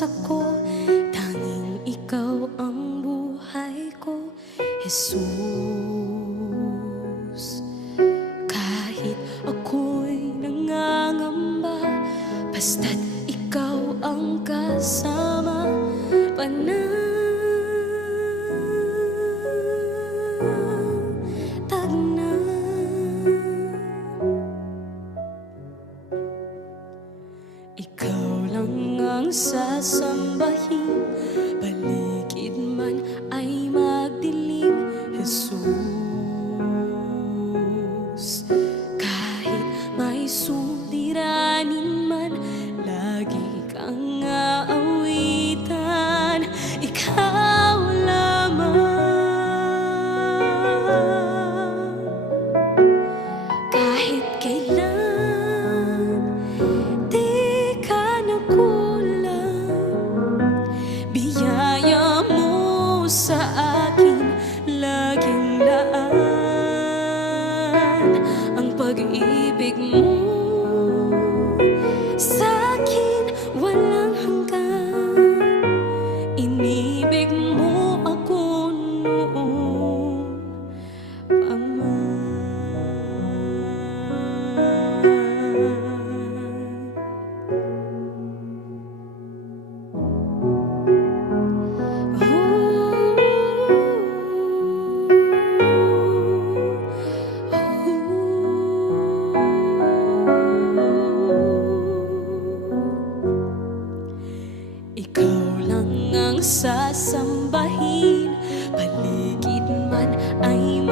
Diyos ako, tanging ikaw ang buhay ko, Jesus. Kahit ako'y nangangamba, basta't ikaw ang kasama, panatag na. Ikaw lang ang sasambahin, paligid man ay magdilim, Jesus. Kahit may suliranin man, lagi kang aawitan, ikaw lamang. Kahit kailan di ka nakulang, biyaya mo sa akin laging laan. Ang pag-ibig mo sa'kin walang hanggan, inibig mo ako noon pa man. Ikaw lang ang sasambahin, paligid man ay